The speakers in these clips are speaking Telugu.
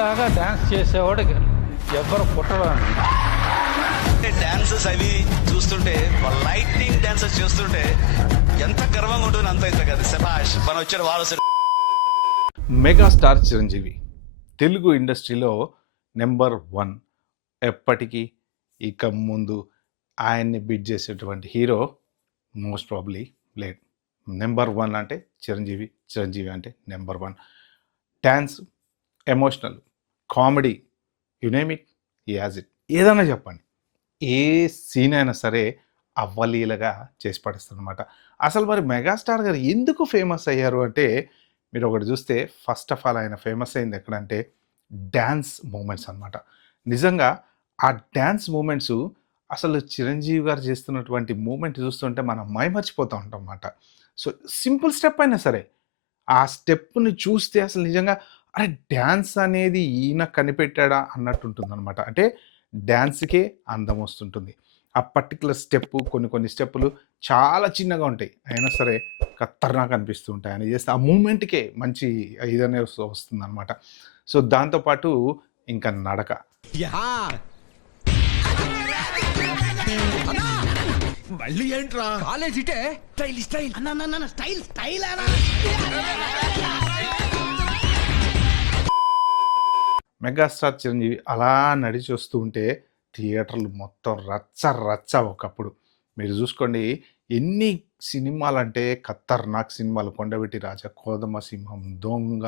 నీలాగా డాన్స్ చేసేవాడు ఎవరు పుట్టడానికి. డాన్సెస్ అవి చూస్తుంటే లైటింగ్ డాన్సెస్ చేస్తుంటే ఎంత గర్వంగా ఉంటుంది. అంత ఇంత కదా శభాష్ మన వచ్చాడు వాళ్ళు. మెగాస్టార్ చిరంజీవి తెలుగు ఇండస్ట్రీలో నెంబర్ 1. ఎప్పటికీ ఇక ముందు ఆయన్ని బీట్ చేసేటువంటి హీరో మోస్ట్ ప్రాబ్లీ లేడు. నెంబర్ 1 అంటే చిరంజీవి, చిరంజీవి అంటే number 1. Dance, emotional, comedy, you name it, he has it. ఏదైనా చెప్పండి, ఏ సీన్ అయినా సరే అవ్వలీలగా చేసి పడేస్తారనమాట. అసలు మరి మెగాస్టార్ గారు ఎందుకు ఫేమస్ అయ్యారు అంటే, మీరు ఒకటి చూస్తే ఫస్ట్ ఆఫ్ ఆల్ ఆయన ఫేమస్ అయింది ఎక్కడంటే డ్యాన్స్ మూమెంట్స్ అనమాట. నిజంగా ఆ డ్యాన్స్ మూమెంట్స్ అసలు చిరంజీవి గారు చేస్తున్నటువంటి మూమెంట్ చూస్తుంటే మనం మైమర్చిపోతూ ఉంటాం అన్నమాట. సో సింపుల్ స్టెప్ అయినా సరే ఆ స్టెప్ని చూస్తే అసలు నిజంగా అరే డ్యాన్స్ అనేది ఈయన కనిపెట్టాడా అన్నట్టు ఉంటుందన్నమాట. అంటే డ్యాన్స్కే అందం వస్తుంటుంది. ఆ పర్టికులర్ స్టెప్, కొన్ని స్టెప్పులు చాలా చిన్నగా ఉంటాయి, అయినా సరే ఖతర్నాక్ అనిపిస్తూ ఉంటాయి. ఆయన చేస్తే ఆ మూమెంట్కే మంచి ఇదనే వస్తుంది అనమాట. సో దాంతోపాటు ఇంకా నడక, మళ్ళీ ఏంట్రా కాలేజ్ ఇటే స్టైల్ స్టైల్ అన్న స్టైల్ స్టైల్ మెగాస్టార్ చిరంజీవి అలా నడిచి వస్తూ ఉంటే థియేటర్లు మొత్తం రచ్చ ఒకప్పుడు. మీరు చూసుకోండి ఎన్ని సినిమాలంటే ఖతర్నాక్ సినిమాలు, కొండవీటి రాజా, కోదమ సింహం, దొంగ,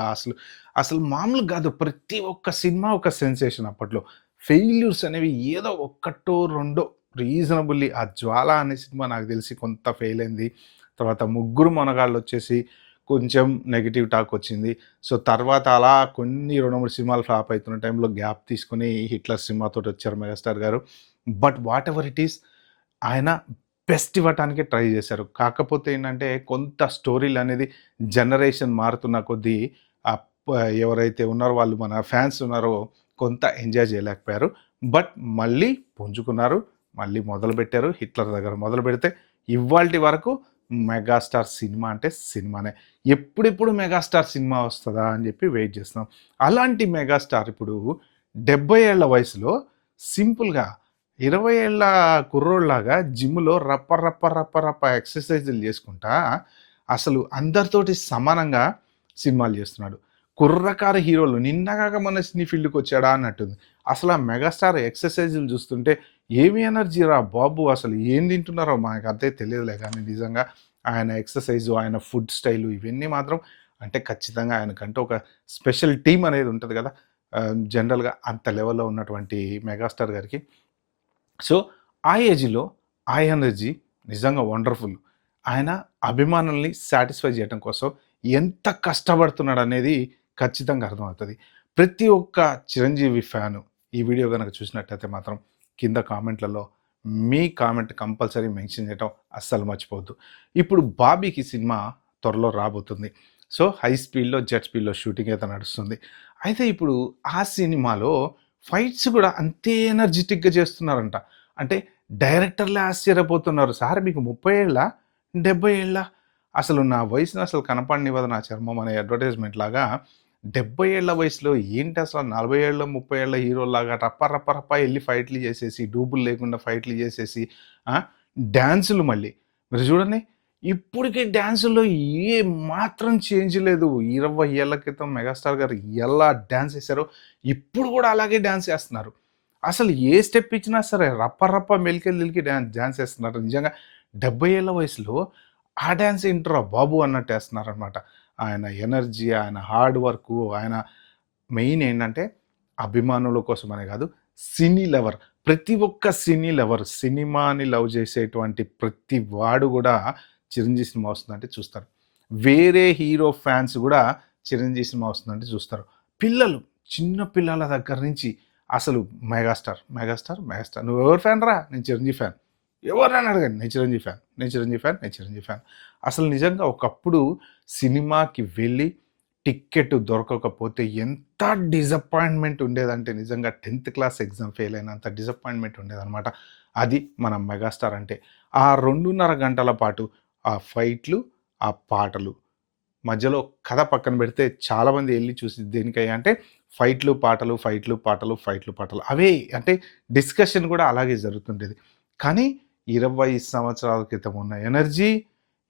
అసలు మామూలు కాదు. ప్రతి ఒక్క సినిమా ఒక సెన్సేషన్ అప్పట్లో. ఫెయిల్యూర్స్ అనేవి ఏదో ఒక్కటో రెండో రీజనబుల్లీ. ఆ జ్వాల అనే సినిమా నాకు తెలిసి కొంత ఫెయిల్ అయింది. తర్వాత ముగ్గురు మొనగాళ్ళు వచ్చేసి కొంచెం నెగిటివ్ టాక్ వచ్చింది. సో తర్వాత అలా కొన్ని 2-3 సినిమాలు ఫ్లాప్ అవుతున్న టైంలో గ్యాప్ తీసుకుని హిట్లర్ సినిమాతో వచ్చారు మెగాస్టార్ గారు. But what ever it is, ఆయన బెస్ట్ ఇవ్వటానికే ట్రై చేశారు. కాకపోతే ఏంటంటే కొంత స్టోరీలు అనేది జనరేషన్ మారుతున్న కొద్దీ ఎవరైతే ఉన్నారో వాళ్ళు మన ఫ్యాన్స్ ఉన్నారో కొంత ఎంజాయ్ చేయలేకపోయారు. బట్ మళ్ళీ పుంజుకున్నారు, మళ్ళీ మొదలుపెట్టారు. హిట్లర్ దగ్గర మొదలు పెడితే ఇవాల్టి వరకు మెగాస్టార్ సినిమా అంటే సినిమానే. ఎప్పుడెప్పుడు మెగాస్టార్ సినిమా వస్తుందా అని చెప్పి వెయిట్ చేస్తున్నాం. అలాంటి మెగాస్టార్ ఇప్పుడు 70 ఏళ్ల వయసులో సింపుల్గా 20 ఏళ్ల కుర్రోళ్ళలాగా జిమ్లో రప్ప ఎక్సర్సైజులు చేసుకుంటా అసలు అందరితోటి సమానంగా సినిమాలు చేస్తున్నాడు. కుర్రకారు హీరోలు నిన్నగాక మన సినీ ఫీల్డ్కి వచ్చాడా అన్నట్టుంది. అసలు ఆ మెగాస్టార్ ఎక్సర్సైజులు చూస్తుంటే ఏమి ఎనర్జీ రా బాబు, అసలు ఏం తింటున్నారో మనకు అంతే తెలియదులే. కానీ నిజంగా ఆయన ఎక్సర్సైజు, ఆయన ఫుడ్ స్టైలు ఇవన్నీ మాత్రం అంటే ఖచ్చితంగా ఆయనకంటే ఒక స్పెషల్ టీమ్ అనేది ఉంటుంది కదా జనరల్గా అంత లెవెల్లో ఉన్నటువంటి మెగాస్టార్ గారికి. సో ఆ ఏజ్లో ఆ ఎనర్జీ నిజంగా వండర్ఫుల్. ఆయన అభిమానుల్ని సాటిస్ఫై చేయడం కోసం ఎంత కష్టపడుతున్నాడు అనేది ఖచ్చితంగా అర్థమవుతుంది. ప్రతి ఒక్క చిరంజీవి ఫ్యాను ఈ వీడియో కనుక చూసినట్టయితే మాత్రం కింద కామెంట్లలో మీ కామెంట్ కంపల్సరీ మెన్షన్ చేయడం అస్సలు మర్చిపోవద్దు. ఇప్పుడు బాబీకి సినిమా త్వరలో రాబోతుంది. సో హై స్పీడ్లో, జెట్ స్పీడ్లో షూటింగ్ అయితే నడుస్తుంది. అయితే ఇప్పుడు ఆ సినిమాలో ఫైట్స్ కూడా అంతే ఎనర్జెటిక్గా చేస్తున్నారంట. అంటే డైరెక్టర్లే ఆశ్చర్యపోతున్నారు, సార్ మీకు 30 ఏళ్ళ 70 ఏళ్ళ అసలు నా వయసును అసలు కనపడనివ్వదు నా చర్మం అనే అడ్వర్టైజ్మెంట్ లాగా 70 ఏళ్ల వయసులో ఏంటి అసలు 40 ఏళ్ళ 30 ఏళ్ళ హీరోలాగా రప్ప వెళ్ళి ఫైట్లు చేసేసి, డూబులు లేకుండా ఫైట్లు చేసేసి డ్యాన్సులు మళ్ళీ మీరు చూడండి. ఇప్పటికీ డ్యాన్సుల్లో ఏ మాత్రం చేంజ్ లేదు. 20 ఏళ్ల క్రితం మెగాస్టార్ గారు ఎలా డ్యాన్స్ చేశారో ఇప్పుడు కూడా అలాగే డ్యాన్స్ చేస్తున్నారు. అసలు ఏ స్టెప్ ఇచ్చినా సరే రప్ప మెలికెళ్ళి డ్యాన్స్ చేస్తున్నారు. నిజంగా 70 ఏళ్ల వయసులో ఆ డ్యాన్స్ ఏంట్రా బాబు అన్నట్టు వేస్తున్నారనమాట. ఆయన ఎనర్జీ, ఆయన హార్డ్ వర్కు, ఆయన మెయిన్ ఏంటంటే అభిమానుల కోసమనే కాదు, సినీ లవర్, ప్రతి ఒక్క సినీ లవర్, సినిమాని లవ్ చేసేటువంటి ప్రతి వాడు కూడా చిరంజీవి సినిమా వస్తుందంటే చూస్తారు. వేరే హీరో ఫ్యాన్స్ కూడా చిరంజీవి సినిమా వస్తుందంటే చూస్తారు. పిల్లలు, చిన్న పిల్లల దగ్గర నుంచి అసలు మెగాస్టార్ నువ్వు ఎవరు ఫ్యాన్ రా? నేను చిరంజీవి ఫ్యాన్. ఎవరైనా అడగండి, నేను చిరంజీవి ఫ్యాన్. అసలు నిజంగా ఒకప్పుడు సినిమాకి వెళ్ళి టికెట్ దొరకకపోతే ఎంత డిసప్పాయింట్మెంట్ ఉండేదంటే నిజంగా 10th క్లాస్ ఎగ్జామ్ ఫెయిల్ అయినంత డిసప్పాయింట్మెంట్ ఉండేదన్నమాట. అది మన మెగాస్టార్ అంటే. ఆ 2.5 గంటల పాటు ఆ ఫైట్లు, ఆ పాటలు మధ్యలో కథ పక్కన పెడితే చాలామంది వెళ్ళి చూసి దేనికయ్యా అంటే ఫైట్లు పాటలు ఫైట్లు పాటలు ఫైట్లు పాటలు అవే అంటే డిస్కషన్ కూడా అలాగే జరుగుతుండేది. కానీ 20 సంవత్సరాల క్రితం ఉన్న ఎనర్జీ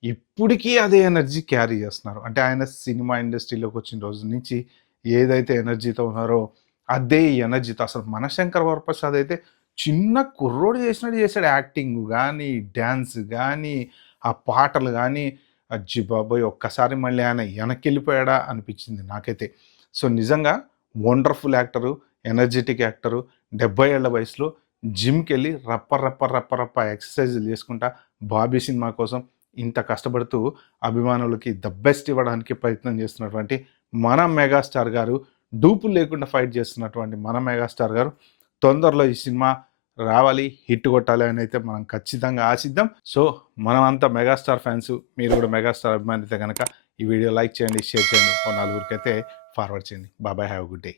ఇప్పటికీ అదే ఎనర్జీ క్యారీ చేస్తున్నారు. అంటే ఆయన సినిమా ఇండస్ట్రీలోకి వచ్చిన రోజు నుంచి ఏదైతే ఎనర్జీతో ఉన్నారో అదే ఎనర్జీతో అసలు మనశంకర్ వరప్రసాద్ అయితే చిన్న కుర్రోడు చేసినట్టు చేశాడు. యాక్టింగ్ గానీ, డాన్స్ గానీ, ఆ పాటలు గానీ అజ్జి బాబోయ్! ఒక్కసారి మళ్ళీ ఆయన ఎనక్కెళ్ళిపోయాడా అనిపించింది నాకైతే. సో, నిజంగా వండర్‌ఫుల్ యాక్టరు, ఎనర్జిటిక్ యాక్టరు. 70 ఏళ్ల వయసులో జిమ్‌కెళ్ళి రప్ప రప్ప రప్ప రప్ప ఎక్సర్‌సైజులు చేసుకుంటా 'బాబీ' సినిమా కోసం ఇంత కష్టపడుతూ అభిమానులకి ద బెస్ట్ ఇవ్వడానికి ప్రయత్నం చేస్తున్నటువంటి మన మెగాస్టార్ గారు, డూపులు లేకుండా ఫైట్ చేస్తున్నటువంటి మన మెగాస్టార్ గారు తొందరలో ఈ సినిమా రావాలి, హిట్ కొట్టాలి అని అయితే మనం ఖచ్చితంగా ఆశిద్దాం. సో, మనమంతా మెగాస్టార్ ఫ్యాన్స్. మీరు కూడా మెగాస్టార్ అభిమాని అయితే గనక ఈ వీడియో లైక్ చేయండి, షేర్ చేయండి. ఓ నలుగురికైతే ఫార్వర్డ్ చేయండి. Bye bye. Have a good day.